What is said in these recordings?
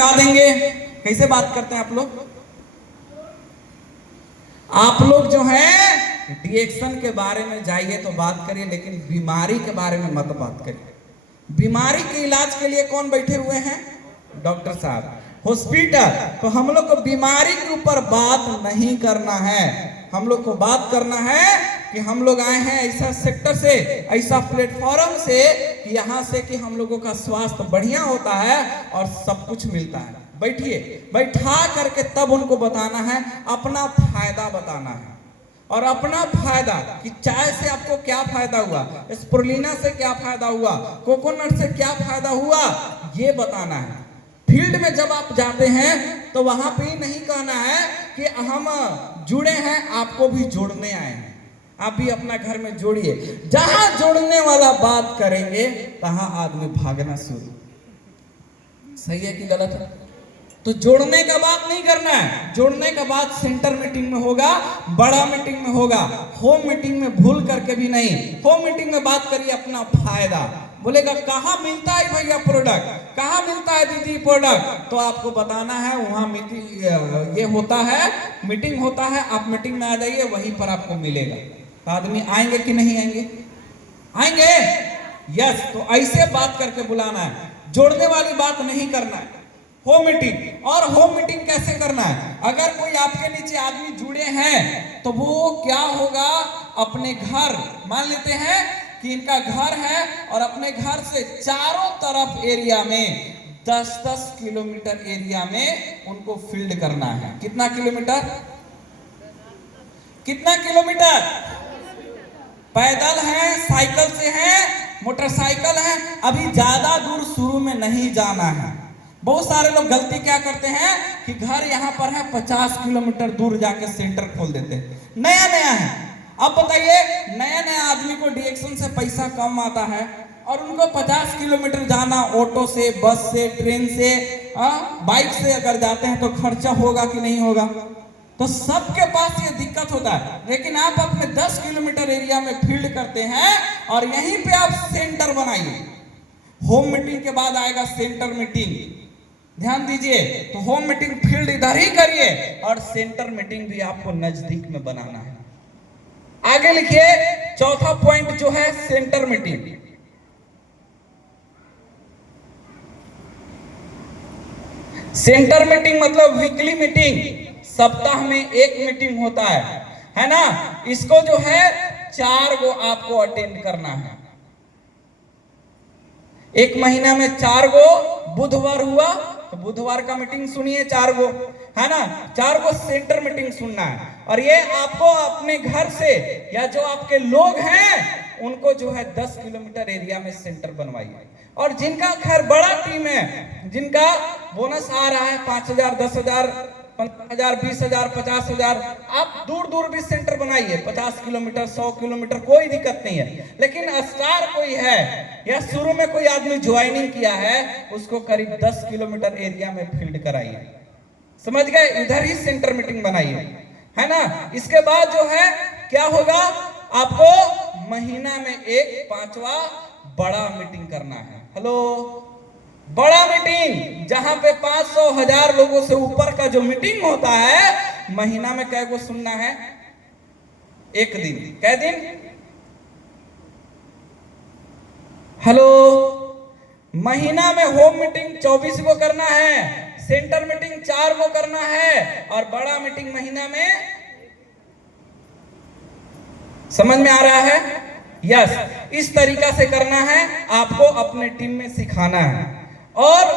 भगा देंगे। कैसे बात करते हैं आप लोग? आप लोग जो है रिएक्शन के बारे में जाइए तो बात करिए, लेकिन बीमारी के बारे में मत बात करिए। बीमारी के इलाज के लिए कौन बैठे हुए हैं? डॉक्टर साहब, हॉस्पिटल। तो हम लोग को बीमारी के ऊपर बात नहीं करना है। हम लोग को बात करना है कि हम लोग आए हैं ऐसा सेक्टर से, ऐसा प्लेटफॉर्म से कि यहाँ से कि हम लोगों का स्वास्थ्य बढ़िया होता है और सब कुछ मिलता है। बैठिए, बैठा करके तब उनको बताना है, अपना फायदा बताना है। और अपना फायदा कि चाय से आपको क्या फायदा हुआ, स्प्रुलिना से क्या फायदा हुआ, कोकोनट से क्या फायदा हुआ, ये बताना है। फील्ड में जब आप जाते हैं तो वहां पे नहीं कहना है कि हम जुड़े हैं, आपको भी जोड़ने आए हैं। आप भी अपना घर में जोड़िए। जहां जोड़ने वाला बात करेंगे तहां आदमी भागना शुरू। सही है कि गलत है? तो जोड़ने का बात नहीं करना है। जोड़ने का बात सेंटर मीटिंग में होगा, बड़ा मीटिंग में होगा, होम मीटिंग में भूल करके भी नहीं। होम मीटिंग में बात करिए अपना फायदा। बोलेगा कहाँ मिलता है भैया प्रोडक्ट, कहाँ मिलता है दीदी प्रोडक्ट, तो आपको बताना है वहां मीटिंग ये होता है, मीटिंग होता है, आप मीटिंग में आ जाइए, वहीं पर आपको मिलेगा। तो आदमी आएंगे कि नहीं आएंगे? आएंगे। यस। तो ऐसे बात करके बुलाना है, जोड़ने वाली बात नहीं करना है। Home meeting. और होम मीटिंग कैसे करना है? अगर कोई आपके नीचे आदमी जुड़े हैं तो वो क्या होगा, अपने घर, मान लेते हैं कि इनका घर है और अपने घर से चारों तरफ एरिया में 10-10 किलोमीटर एरिया में उनको फील्ड करना है। कितना किलोमीटर? कितना किलोमीटर? पैदल है, साइकिल से है, मोटरसाइकिल है। अभी ज्यादा दूर शुरू में नहीं जाना है। बहुत सारे लोग गलती क्या करते हैं कि घर यहाँ पर है, 50 किलोमीटर दूर जाके सेंटर खोल देते हैं। नया नया है। अब बताइए, नया नया आदमी को रिएक्शन से पैसा कम आता है और उनको 50 किलोमीटर जाना, ऑटो से, बस से, ट्रेन से, बाइक से अगर जाते हैं तो खर्चा होगा कि नहीं होगा? तो सबके पास ये दिक्कत होता है। लेकिन आप अपने 10 किलोमीटर एरिया में फील्ड करते हैं और यहीं पे आप सेंटर बनाइए। होम मीटिंग के बाद आएगा सेंटर मीटिंग। ध्यान दीजिए। तो होम मीटिंग फील्ड इधर ही करिए और सेंटर मीटिंग भी आपको नजदीक में बनाना है। आगे लिखिए, चौथा पॉइंट जो है सेंटर मीटिंग। सेंटर मीटिंग मतलब वीकली मीटिंग, सप्ताह में एक मीटिंग होता है ना? इसको जो है 4 गो आपको अटेंड करना है। एक महीना में 4 गो। बुधवार हुआ तो बुधवार का मीटिंग सुनिए 4 गो, है ना? 4 गो सेंटर मीटिंग सुनना है। और ये आपको अपने घर से या जो आपके लोग हैं उनको जो है 10 किलोमीटर एरिया में सेंटर बनवाइए। और जिनका खैर बड़ा टीम है, जिनका बोनस आ रहा है 5,000, 10,000, 15,000, 20,000, 50,000, आप दूर दूर भी सेंटर बनाइए। 50 किलोमीटर, 100 किलोमीटर, कोई दिक्कत नहीं है। लेकिन स्टार कोई है या शुरू में कोई आदमी ज्वाइनिंग किया है, उसको करीब 10 किलोमीटर एरिया में फील्ड कराइए। समझ गए? इधर ही सेंटर मीटिंग बनाइए, है ना? इसके बाद जो है क्या होगा, आपको महीना में एक 5वां बड़ा मीटिंग करना है। हेलो, बड़ा मीटिंग जहां पे 500, 1000 लोगों से ऊपर का जो मीटिंग होता है, महीना में कै गो सुनना है? एक दिन। कै दिन? हेलो, महीना में होम मीटिंग 24 गो करना है, सेंटर मीटिंग 4 गो करना है और बड़ा मीटिंग महीना में। समझ में आ रहा है? यस। इस तरीका से करना है, आपको अपने टीम में सिखाना है। और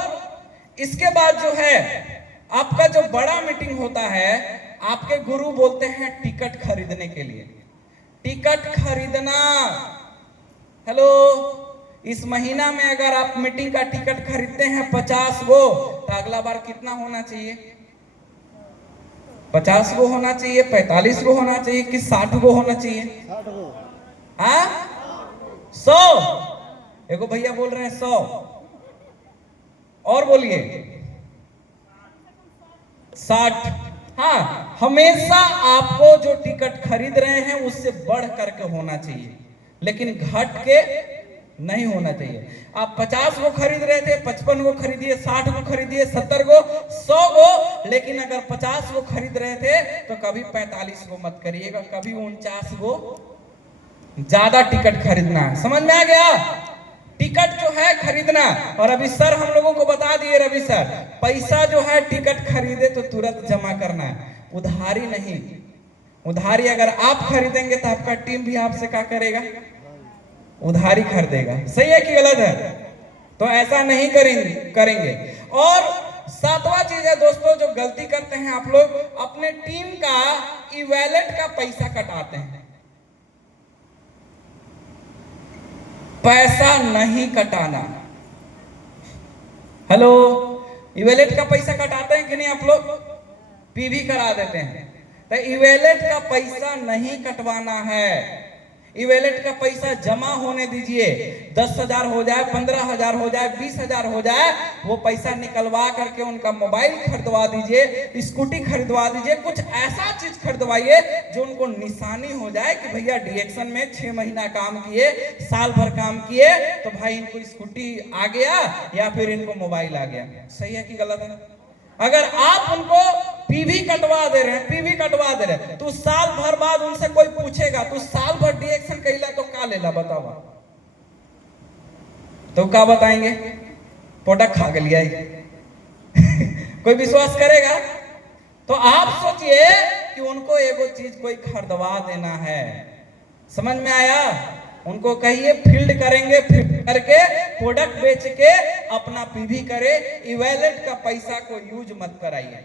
इसके बाद जो है आपका जो बड़ा मीटिंग होता है, आपके गुरु बोलते हैं टिकट खरीदने के लिए। टिकट खरीदना। हेलो, इस महीना में अगर आप मीटिंग का टिकट खरीदते हैं 50 गो, तो अगला बार कितना होना चाहिए? 50 गो होना चाहिए, 45 गो होना चाहिए कि 60 गो होना चाहिए? 100। देखो भैया बोल रहे हैं 100, और बोलिए 60। हाँ, हमेशा आपको जो टिकट खरीद रहे हैं उससे बढ़ करके होना चाहिए, लेकिन घट के नहीं होना चाहिए। आप 50 को खरीद रहे थे, 55 को खरीदिए, 60 को खरीदिए, 70 को, 100 को, लेकिन अगर 50 को खरीद रहे थे तो कभी 45 को मत करिएगा, कभी 49 को ज्यादा टिकट खरीदना है। समझ में आ गया? टिकट जो है खरीदना। और अभी सर हम लोगों को बता दिए, रवि सर, पैसा जो है टिकट खरीदे तो तुरंत जमा करना है, उधारी नहीं। उधारी अगर आप खरीदेंगे तो आपका टीम भी आपसे क्या करेगा? उधारी खरीदेगा। सही है कि गलत है? तो ऐसा नहीं करेंगे। और 7वां चीज है दोस्तों, जो गलती करते हैं आप लोग, अपने टीम का ई-वॉलेट का पैसा कटाते हैं। पैसा नहीं कटाना। हेलो, ई-वॉलेट का पैसा कटाते हैं कि नहीं आप लोग? पीवी करा देते हैं। तो ई-वॉलेट का पैसा नहीं कटवाना है। ई-वॉलेट का पैसा जमा होने दीजिए। 10,000 हो जाए, 15,000 हो जाए, 20,000 हो जाए, वो पैसा निकलवा करके उनका मोबाइल खरीदवा दीजिए, स्कूटी खरीदवा दीजिए, कुछ ऐसा चीज खरीदवाइए जो उनको निशानी हो जाए कि भैया डीएक्शन में 6 महीना काम किए, साल भर काम किए, तो भाई इनको स्कूटी आ गया या फिर इनको मोबाइल आ गया। सही है कि गलत है? अगर आप उनको पीवी कटवा दे रहे हैं, पीवी कटवा दे रहे हैं, तो साल भर बाद उनसे कोई पूछेगा तो साल भर डीएक्शन कहिला तो का लेला बताओ, तो क्या बताएंगे? प्रोडक्ट खा गया। कोई विश्वास करेगा? तो आप सोचिए कि उनको एगो चीज कोई खरीदवा देना है। समझ में आया? उनको कहिए फील्ड करेंगे, फील्ड करके प्रोडक्ट बेच के अपना पीवी करे, ई-वॉलेट का पैसा को यूज मत कराइए।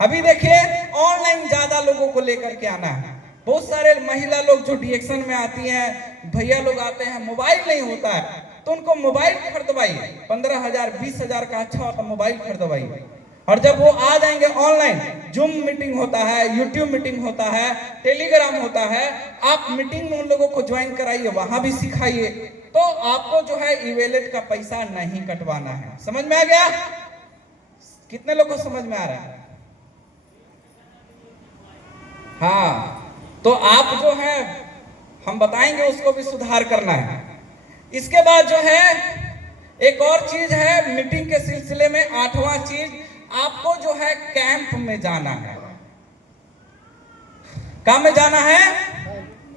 अभी देखिए ऑनलाइन ज्यादा लोगों को लेकर के आना है। बहुत सारे महिला लोग जो डीएक्शन में आती हैं, भैया लोग आते हैं, मोबाइल नहीं होता है तो उनको मोबाइल खरीदवाइए। 15,000 20,000 का अच्छा मोबाइल खरीदवाइए। और जब वो आ जाएंगे ऑनलाइन, जूम मीटिंग होता है, यूट्यूब मीटिंग होता है, टेलीग्राम होता है, आप मीटिंग में उन लोगों को ज्वाइन कराइए, वहां भी सिखाइए। तो आपको जो है ई-वॉलेट का पैसा नहीं कटवाना है। समझ में आ गया? कितने लोगों को समझ में आ रहा है? हाँ, तो आप जो है हम बताएंगे उसको भी सुधार करना है। इसके बाद जो है एक और चीज है मीटिंग के सिलसिले में, 8वां चीज, आपको जो है कैंप में जाना है। कहां में जाना है?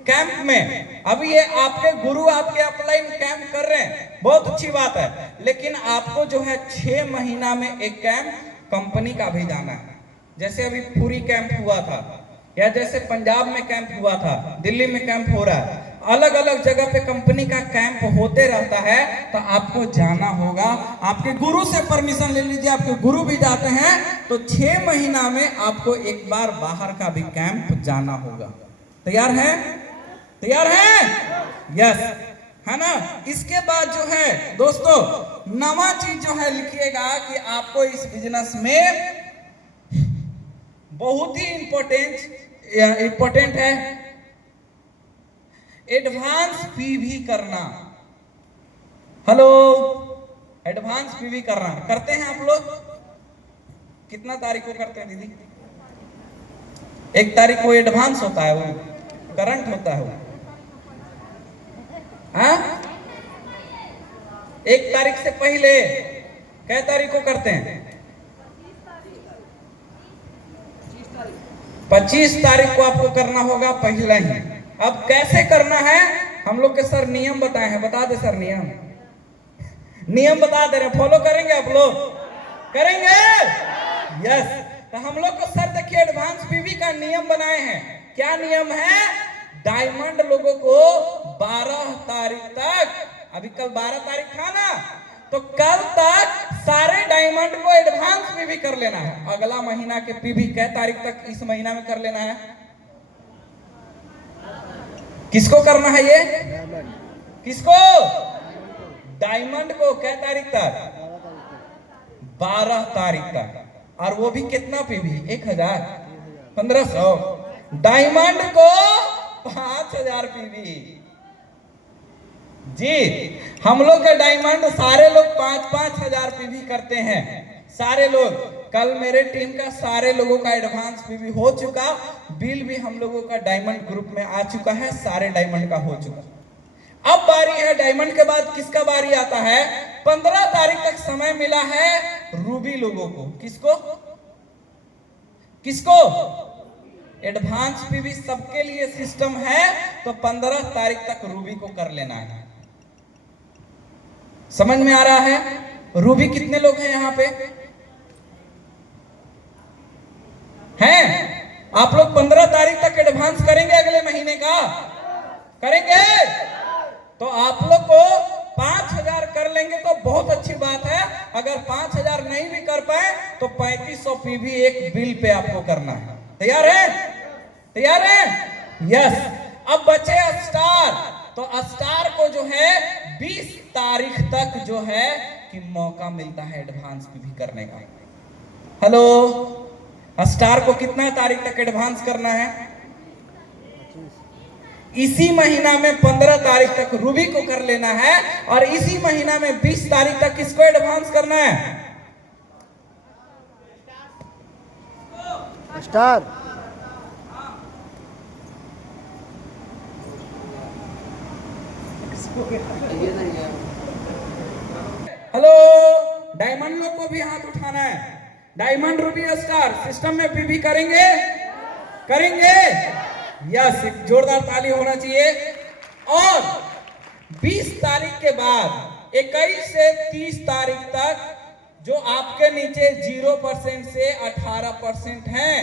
कैंप में। अभी ये आपके गुरु आपके अपलाइन कैंप कर रहे हैं, बहुत अच्छी बात है, लेकिन आपको जो है 6 महीना में एक कैंप कंपनी का भी जाना है। जैसे अभी पूरी कैंप हुआ था, या जैसे पंजाब में कैंप हुआ था, दिल्ली में कैंप हो रहा है, अलग अलग जगह पे कंपनी का कैंप होते रहता है, तो आपको जाना होगा। आपके गुरु से परमिशन ले लीजिए, आपके गुरु भी जाते हैं, तो 6 महीना में आपको एक बार बाहर का भी कैंप जाना होगा। तैयार है? तैयार है? यस, है ना? इसके बाद जो है दोस्तों नवा चीज जो है लिखिएगा कि आपको इस बिजनेस में बहुत ही इंपॉर्टेंट है एडवांस पीवी करना। हेलो, एडवांस पीवी करना करते हैं आप लोग? कितना तारीख को करते हैं दीदी? 1 तारीख को एडवांस होता है, वो करंट होता है वो। हाँ, 1 तारीख से पहले कै तारीख को करते हैं? 25 तारीख को आपको करना होगा पहले ही। अब कैसे करना है हम लोग के सर नियम बताए हैं, बता दे सर नियम बता दे रहे, फॉलो करेंगे आप लोग? करेंगे? यस। तो हम लोग को सर देखिए एडवांस पीवी का नियम बनाए हैं। क्या नियम है? डायमंड लोगों को 12 तारीख तक, अभी कल 12 तारीख था ना, तो कल तक सारे डायमंड को एडवांस पीवी कर लेना है। अगला महीना के पीवी कै तारीख तक इस महीना में कर लेना है? किसको करना है ये? किसको? डायमंड को। कै तारीख तक? 12 तारीख तक। और वो भी कितना पीवी? 1000 1500। डायमंड को 5000 पीवी। जी, हम लोग के डायमंड सारे लोग 5-5 हजार पीवी करते हैं, सारे लोग। कल मेरे टीम का सारे लोगों का एडवांस पीवी हो चुका, बिल भी हम लोगों का डायमंड ग्रुप में आ चुका है, सारे डायमंड का हो चुका। अब बारी है डायमंड के बाद किसका बारी आता है? 15 तारीख तक समय मिला है रूबी लोगों को। किसको किसको? एडवांस पीवी सबके लिए सिस्टम है, तो 15 तारीख तक रूबी को कर लेना है। समझ में आ रहा है? रूबी कितने लोग हैं यहां पे? हैं? आप लोग 15 तारीख तक एडवांस करेंगे अगले महीने का? करेंगे? तो आप लोग को 5000 कर लेंगे तो बहुत अच्छी बात है। अगर 5000 नहीं भी कर पाए तो 3500 पीवी एक बिल पे आपको करना है। तैयार है? तैयार है? यस। अब बचे स्टार। तो स्टार को जो है 20 तारीख तक जो है कि मौका मिलता है एडवांस पीवी करने का। हेलो, स्टार को कितना तारीख तक एडवांस करना है? इसी महीना में 15 तारीख तक रूबी को कर लेना है, और इसी महीना में 20 तारीख तक किसको एडवांस करना है? स्टार। हेलो, डायमंड लोग को भी हाथ उठाना है। डायमंड, रूबी, स्टार सिस्टम में पीवी करेंगे? करेंगे? यस, एक जोरदार ताली होना चाहिए। और 20 तारीख के बाद 21 से 30 तारीख तक जो आपके नीचे 0% से 18% हैं,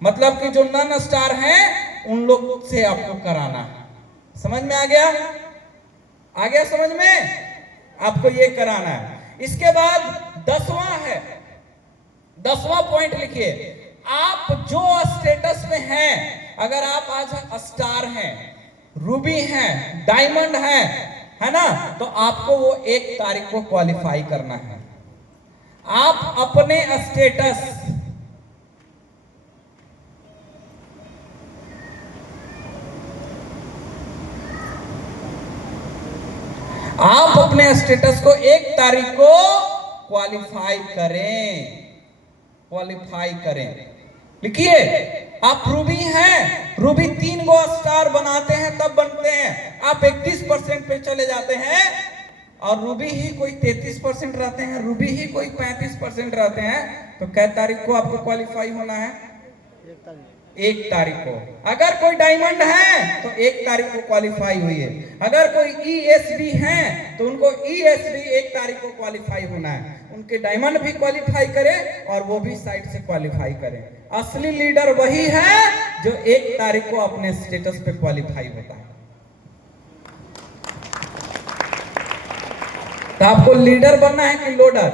मतलब कि जो नॉन स्टार हैं, उन लोग से आपको कराना है। समझ में आ गया? आ गया समझ में? आपको ये कराना है। इसके बाद 10वां है, 10वां पॉइंट लिखिए। आप जो स्टेटस में हैं, अगर आप आज स्टार हैं, रूबी हैं, डायमंड हैं, है ना, तो आपको वो 1 तारीख को क्वालिफाई करना है। आप अपने स्टेटस को 1 तारीख को क्वालिफाई करें। क्वालिफाई करें। लिखिए, आप रूबी हैं, रूबी 3 गो स्टार बनाते हैं तब बनते हैं। आप 31% पे चले जाते हैं, और रूबी ही कोई 33% रहते हैं, रूबी ही कोई 35% रहते हैं, तो कै तारीख को आपको क्वालिफाई होना है? 1 तारीख को। अगर कोई डायमंड है तो 1 तारीख को क्वालिफाई हुई है। अगर कोई ESD है तो उनको ESD 1 तारीख को क्वालिफाई होना है। उनके डायमंड भी क्वालिफाई करें और वो भी साइड से क्वालिफाई करें। असली लीडर वही है जो 1 तारीख को अपने स्टेटस पे क्वालिफाई होता है। तो आपको लीडर बनना है कि लोडर?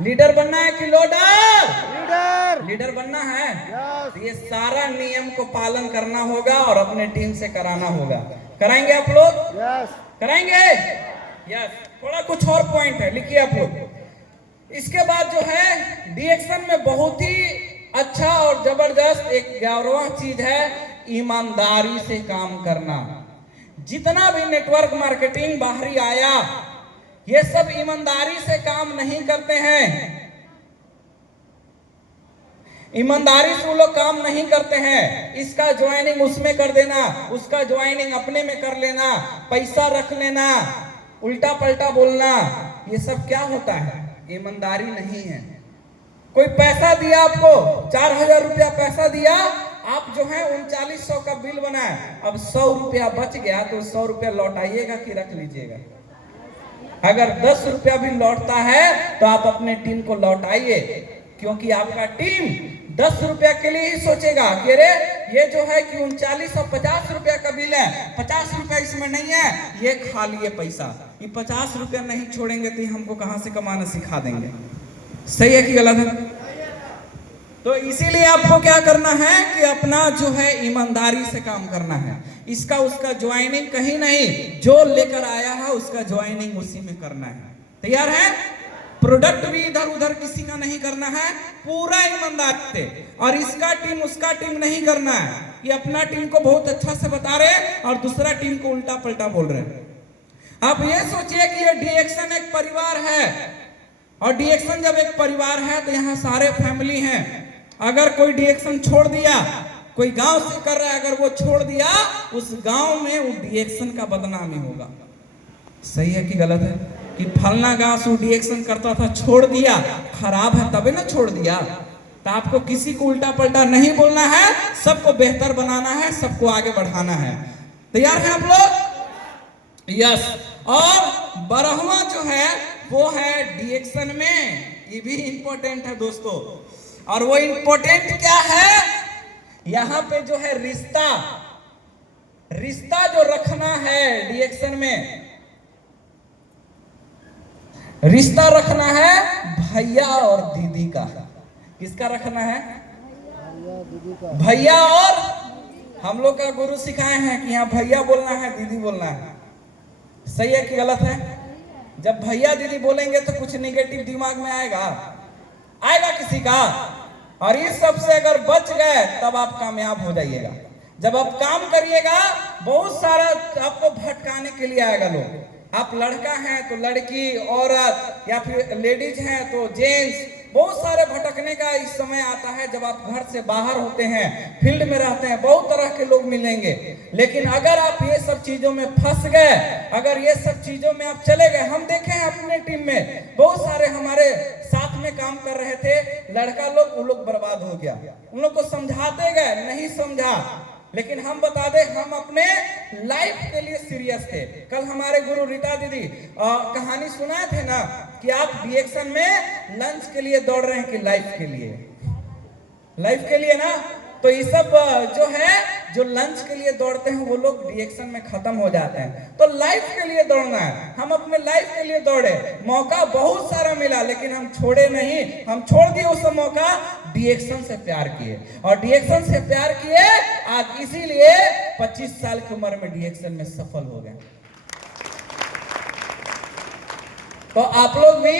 लीडर बनना है कि लोडर? लीडर। लीडर बनना है। यस। तो ये सारा नियम को पालन करना होगा और अपने टीम से कराना होगा। कराएंगे आप लोग? यस। कराएंगे? यस। थोड़ा कुछ और पॉइंट है, लिखिए आप लोग। इसके बाद जो है डीएक्शन में बहुत ही अच्छा और जबरदस्त एक 11वां चीज है, ईमानदारी से काम करना। जितना भी नेटवर्क मार्केटिंग बाहरी आया, ये सब ईमानदारी से काम नहीं करते हैं। ईमानदारी से वो लोग काम नहीं करते हैं। इसका ज्वाइनिंग उसमें कर देना, उसका ज्वाइनिंग अपने में कर लेना, पैसा रख लेना, उल्टा पलटा बोलना, ये सब क्या होता है? ईमानदारी नहीं है। कोई पैसा दिया आपको, 4000 रुपया पैसा दिया, आप जो है 3900 का बिल बनाए, अब 100 रुपया बच गया तो 100 रुपया लौटाइएगा कि रख लीजिएगा? अगर 10 रुपया भी लौटता है तो आप अपने टीम को लौटाइए, क्योंकि आपका टीम 10 रुपया के लिए ही सोचेगा कि अरे ये जो है कि 3950 रुपया का बिल है, 50 रुपया इसमें नहीं है, ये खा लिए पैसा। ये 50 रुपया नहीं छोड़ेंगे तो हमको कहां से कमाना सिखा देंगे। सही है कि गलत है? तो इसीलिए आपको क्या करना है कि अपना जो है ईमानदारी से काम करना है। इसका उसका ज्वाइनिंग कहीं नहीं, जो लेकर आया है उसका ज्वाइनिंग उसी में करना है। तैयार है? प्रोडक्ट भी इधर उधर किसी का नहीं करना है, पूरा ईमानदारी से। और इसका टीम उसका टीम नहीं करना है। ये अपना टीम को बहुत अच्छा से बता रहे और दूसरा टीम को उल्टा पलटा बोल रहे हैं। आप ये सोचिए कि ये डीएक्शन एक परिवार है, और डीएक्शन जब एक परिवार है तो यहाँ सारे फैमिली हैं। अगर कोई डीएक्शन छोड़ दिया, कोई गांव से कर रहा है, अगर वो छोड़ दिया उस गांव में वो डीएक्शन का बदनामी होगा। सही है कि गलत है? कि फलना गांव से डीएक्शन करता था, छोड़ दिया, खराब है तबे ना छोड़ दिया। तो आपको किसी को उल्टा पलटा नहीं बोलना है, सबको बेहतर बनाना है, सबको आगे बढ़ाना है। तैयार हैं आप लोग? यस। और 12वां जो है वो है डीएक्शन में, ये भी इंपॉर्टेंट है दोस्तों। और वो इंपॉर्टेंट क्या है? यहां पे जो है रिश्ता जो रखना है डीएक्शन में, रिश्ता रखना है भैया और दीदी का। किसका रखना है? भैया और, हम लोग का गुरु सिखाए हैं कि यहाँ भैया बोलना है, दीदी बोलना है। सही है कि गलत है? जब भैया दीदी बोलेंगे तो कुछ निगेटिव दिमाग में आएगा किसी का, और इस सब से अगर बच गए तब आप कामयाब हो जाइएगा। जब आप काम करिएगा, बहुत सारा आपको भटकाने के लिए आएगा लोग। आप लड़का हैं तो लड़की, औरत, या फिर लेडीज हैं तो जेंट्स, बहुत सारे भटकने का इस समय आता है। जब आप घर से बाहर होते हैं, फील्ड में रहते हैं, बहुत तरह के लोग मिलेंगे। लेकिन अगर आप ये सब चीजों में फंस गए, अगर ये सब चीजों में आप चले गए, हम देखे हैं अपने टीम में बहुत सारे हमारे साथ में काम कर रहे थे लड़का लोग, वो लोग बर्बाद हो गया। उन लोग को समझाते गए, नहीं समझा। लेकिन हम बता दें, हम अपने लाइफ के लिए सीरियस थे। कल हमारे गुरु रीता दीदी कहानी सुनाए थे ना कि आप डीएक्शन में लंच के लिए दौड़ रहे हैं कि लाइफ के लिए? लाइफ के लिए ना। तो ये सब जो है, जो लंच के लिए दौड़ते हैं वो लोग डीएक्शन में खत्म हो जाते हैं। तो लाइफ के लिए दौड़ना है। हम अपने लाइफ के लिए दौड़े, मौका बहुत सारा मिला लेकिन हम छोड़े नहीं। हम छोड़ दिए उस मौका, डीएक्शन से प्यार किए, और डीएक्शन से प्यार किए, आज इसीलिए 25 साल की उम्र में डीएक्शन में सफल हो गए। तो आप लोग भी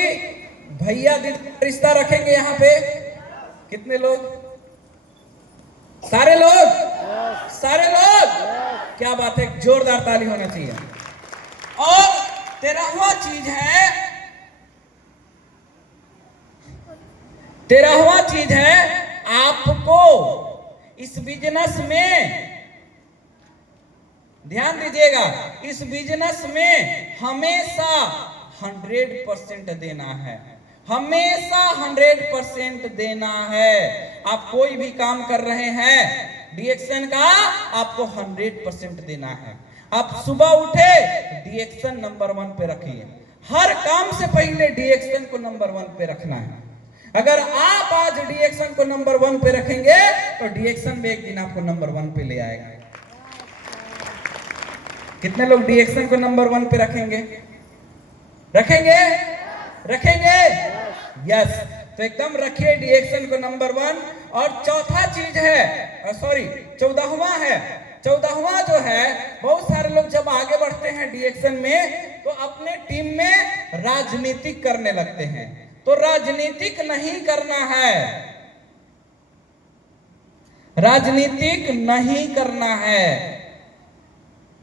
भैया दीदी रिश्ता रखेंगे यहाँ पे? कितने लोग? सारे लोग? सारे लोग? क्या बात है, जोरदार ताली होना चाहिए। और 13वां चीज है आपको इस बिजनेस में, ध्यान दीजिएगा, इस बिजनेस में हमेशा 100% देना है। हमेशा 100% देना है। आप कोई भी काम कर रहे हैं डीएक्शन का, आपको 100% देना है। आप सुबह उठे, डीएक्शन नंबर 1 पे रखिए। हर काम से पहले डीएक्शन को नंबर 1 पे रखना है। अगर आप आज डीएक्शन को नंबर 1 पे रखेंगे तो डीएक्शन में एक दिन आपको नंबर 1 पे ले आएगा। कितने लोग डीएक्शन को नंबर 1 पे रखेंगे? रखेंगे? रखेंगे? यस। तो एकदम रखिए डीएक्शन को नंबर 1। और चौथा चीज है, 14वां है। 14वां जो है, बहुत सारे लोग जब आगे बढ़ते हैं डीएक्शन में तो अपने टीम में राजनीतिक करने लगते हैं। तो राजनीतिक नहीं करना है, राजनीतिक नहीं करना है।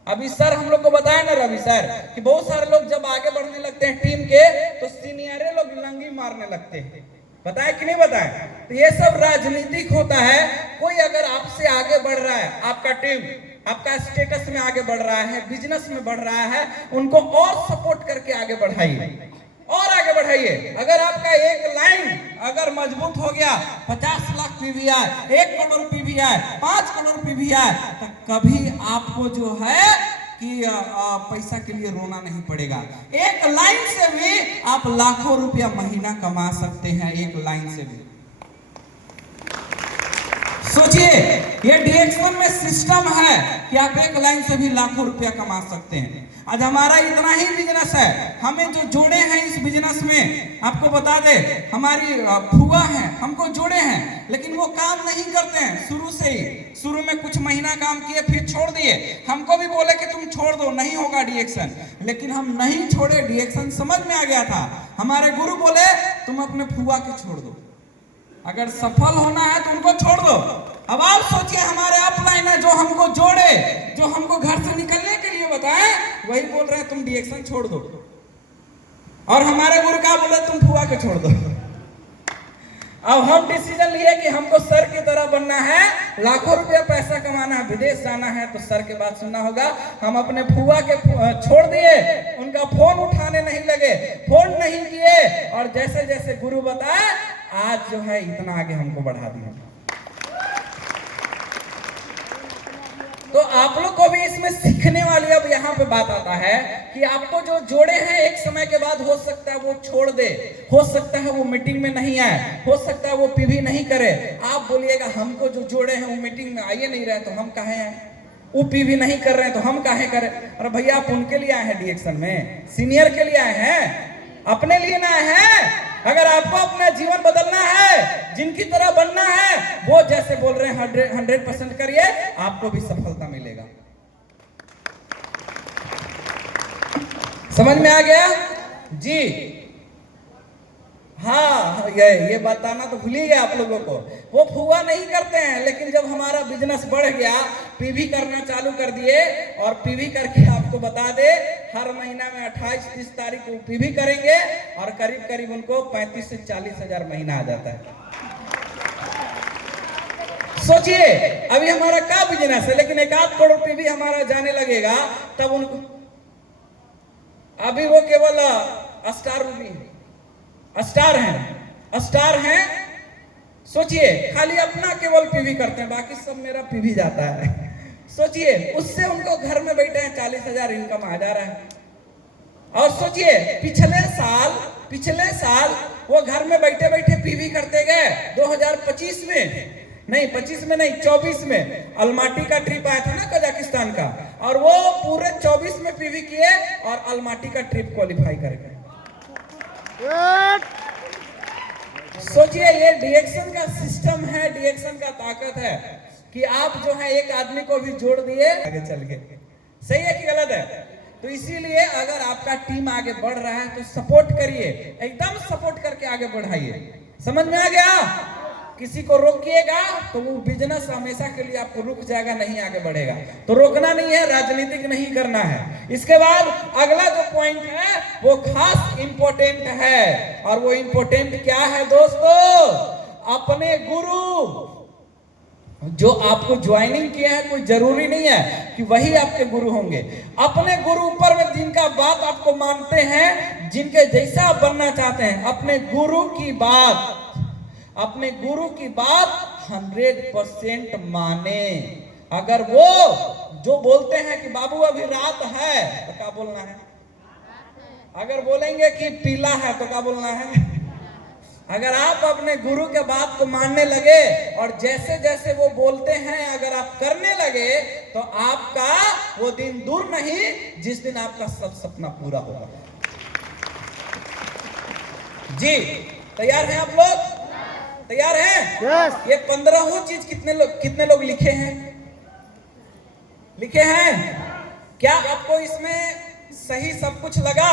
अभी सर हम लोग को बताया ना, रवि सर, कि बहुत सारे लोग जब आगे बढ़ने लगते हैं टीम के तो सीनियरे लोग लंगी मारने लगते हैं। बताया कि नहीं बताया? तो ये सब राजनीतिक होता है। कोई अगर आपसे आगे बढ़ रहा है, आपका टीम आपका स्टेटस में आगे बढ़ रहा है, बिजनेस में बढ़ रहा है, उनको और सपोर्ट करके आगे बढ़ाइए और आगे बढ़ाइए। अगर आपका एक लाइन अगर मजबूत हो गया, 50 लाख पीवी आए, 1 करोड़ पीवी आए, 5 करोड़ पीवी आए, तो कभी आपको जो है कि पैसा के लिए रोना नहीं पड़ेगा। एक लाइन से भी आप लाखों रुपया महीना कमा सकते हैं, एक लाइन से भी। सोचिए, ये डीएक्शन में सिस्टम है कि आप एक लाइन से भी लाखों रुपया कमा सकते हैं। आज हमारा इतना ही बिजनेस है, हमें जो जोड़े हैं इस बिजनेस में, आपको बता दे, हमारी फुआ हैं, हमको जोड़े हैं, लेकिन वो काम नहीं करते हैं शुरू से ही। शुरू में कुछ महीना काम किए, फिर छोड़ दिए। हमको भी बोले कि तुम छोड़ दो, नहीं होगा डीएक्शन, लेकिन हम नहीं छोड़े। डीएक्शन समझ में आ गया था। हमारे गुरु बोले तुम अपने फुआ के छोड़ दो, अगर सफल होना है तो उनको छोड़ दो। अब आप सोचिए, हमारे अपलाइन है जो हमको जोड़े, जो हमको घर से निकलने के लिए बताए, वही बोल रहे हैं तुम डीएक्शन छोड़ दो। और हमारे गुरु क्या बोले, तुम फुआ के छोड़ दो। अब हम डिसीजन लिए कि हमको सर की तरह बनना है, लाखों रुपया पैसा कमाना है, विदेश जाना है, तो सर के बात सुनना होगा। हम अपने फुआ के छोड़ दिए, उनका फोन उठाने नहीं लगे, फोन नहीं किए, और जैसे जैसे गुरु बताए आज जो है इतना आगे हमको बढ़ा दिया। तो आप लोग को भी इसमें सीखने वाली अब यहाँ पे बात आता है कि आपको जो जोड़े हैं एक समय के बाद हो सकता है वो छोड़ दे, हो सकता है वो मीटिंग में नहीं आए, हो सकता है वो पीवी नहीं करे। आप बोलिएगा हमको जो जोड़े हैं वो मीटिंग में आइए नहीं रहे तो हम काहे आए, वो पीवी नहीं कर रहे हैं तो हम काहे करें। अरे भैया आप उनके लिए आए हैं डिएक्शन में, सीनियर के लिए आए हैं, अपने लिए ना आए हैं। अगर आपको अपना जीवन बदलना है, जिनकी तरह बनना है, वो जैसे बोल रहे हैं 100% करिए, आपको भी सफलता मिलेगा। समझ में आ गया जी? हाँ, ये बताना तो भूल ही गया आप लोगों को। वो फुआ नहीं करते हैं, लेकिन जब हमारा बिजनेस बढ़ गया, पीवी करना चालू कर दिए, और पीवी करके आपको बता दे हर महीना में 28-30 तारीख को पीवी करेंगे, और करीब करीब उनको 35 से 40 हजार महीना आ जाता है। सोचिए अभी हमारा क्या बिजनेस है, लेकिन 1-8 करोड़ पीवी हमारा जाने लगेगा तब उनको, अभी वो केवल स्टार हैं। सोचिए खाली अपना केवल पीवी करते हैं, बाकी सब मेरा पीवी जाता है। सोचिए उससे उनको घर में बैठे हैं 40 हजार इनकम आ जा रहा है। और सोचिए पिछले साल वो घर में बैठे बैठे पीवी करते गए। 2025 में नहीं 24 में अलमाटी का ट्रिप आया था ना कजाकिस्तान का, और वो पूरे 24 में पीवी किए और अलमाटी का ट्रिप क्वालिफाई कर गए। सोचिए ये डिएक्शन का सिस्टम है, डिएक्शन का ताकत है कि आप जो है एक आदमी को भी जोड़ दिए आगे चल गए। सही है कि गलत है? तो इसीलिए अगर आपका टीम आगे बढ़ रहा है तो सपोर्ट करिए, एकदम सपोर्ट करके आगे बढ़ाइए। समझ में आ गया? किसी को रोकिएगा तो वो बिजनेस हमेशा के लिए आपको रुक जाएगा, नहीं आगे बढ़ेगा। तो रोकना नहीं है, राजनीतिक नहीं करना है। इसके बाद अगला जो पॉइंट है वो खास इंपॉर्टेंट है, और वो इंपॉर्टेंट क्या है दोस्तों? अपने गुरु जो आपको ज्वाइनिंग किया है, कोई जरूरी नहीं है कि वही आपके गुरु होंगे। अपने गुरु ऊपर में जिनका बात आपको मानते हैं, जिनके जैसा आप बनना चाहते हैं, अपने गुरु की बात 100% माने। अगर वो जो बोलते हैं कि बाबू अभी रात है तो क्या बोलना है? अगर बोलेंगे कि पीला है तो क्या बोलना है? अगर आप अपने गुरु के बात को मानने लगे और जैसे जैसे वो बोलते हैं अगर आप करने लगे, तो आपका वो दिन दूर नहीं जिस दिन आपका सब सपना पूरा होगा। जी तैयार हैं आप लोग? तैयार हैं? Yes. ये 15 चीज कितने लोग लिखे हैं? क्या आपको इसमें सही सब कुछ लगा?